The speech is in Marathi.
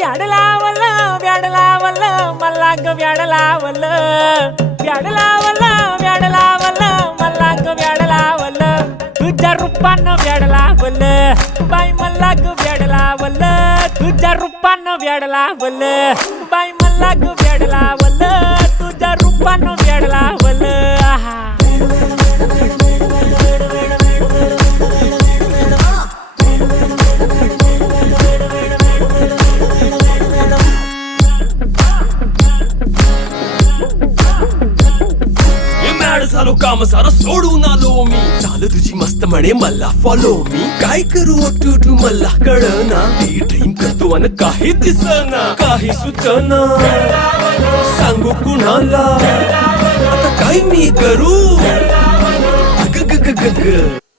व्याड लावलं व्याड लावलं मला ग व्याड लावलं व्याड लावलं व्याड लावलं मला ग व्याड लावलं तुझ्या रूपानं व्याड लावलं बाई मला ग व्याड लावलं तुझ्या रूपानं व्याड लावलं बाई मला ग व्याड लावलं तुझ्या रूपानं व्याड लावलं आहा झालो काम सारा सोडून आलो मी चाल तुझी मस्त म्हणे मला फॉलो मी काय करू टू मला कळना ती ड्रीम करतो आणि काही दिसना काही सुचना सांगू कुणाला आता काय मी करू ग ग ग ग ग